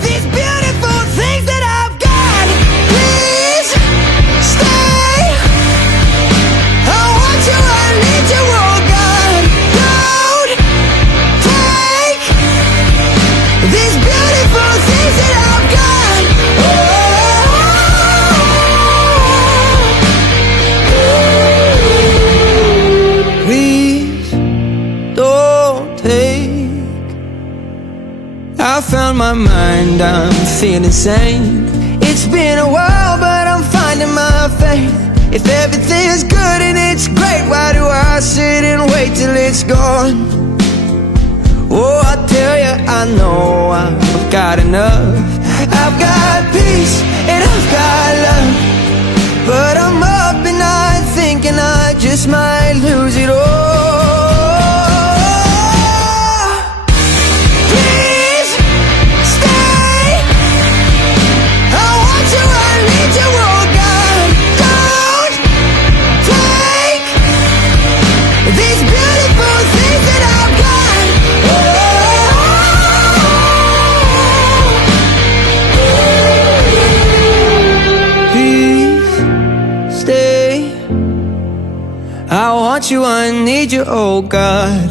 these beautiful things that I've got. Please stay. I want you, I need you, oh God. Don't take these beautiful things that I've got. Please don't take. I found my mind, I'm feeling sane. It's been a while, but I'm finding my faith. If everything's good and it's great, why do I sit and wait till it's gone? Oh, I tell you, I know I've got enough. I've got peace and I've got love, but I'm up at night thinking I just might lose it all. Please stay. I want you, I need you, oh God. Don't take these beautiful things that I've got. Please stay. I want you, I need you, oh God.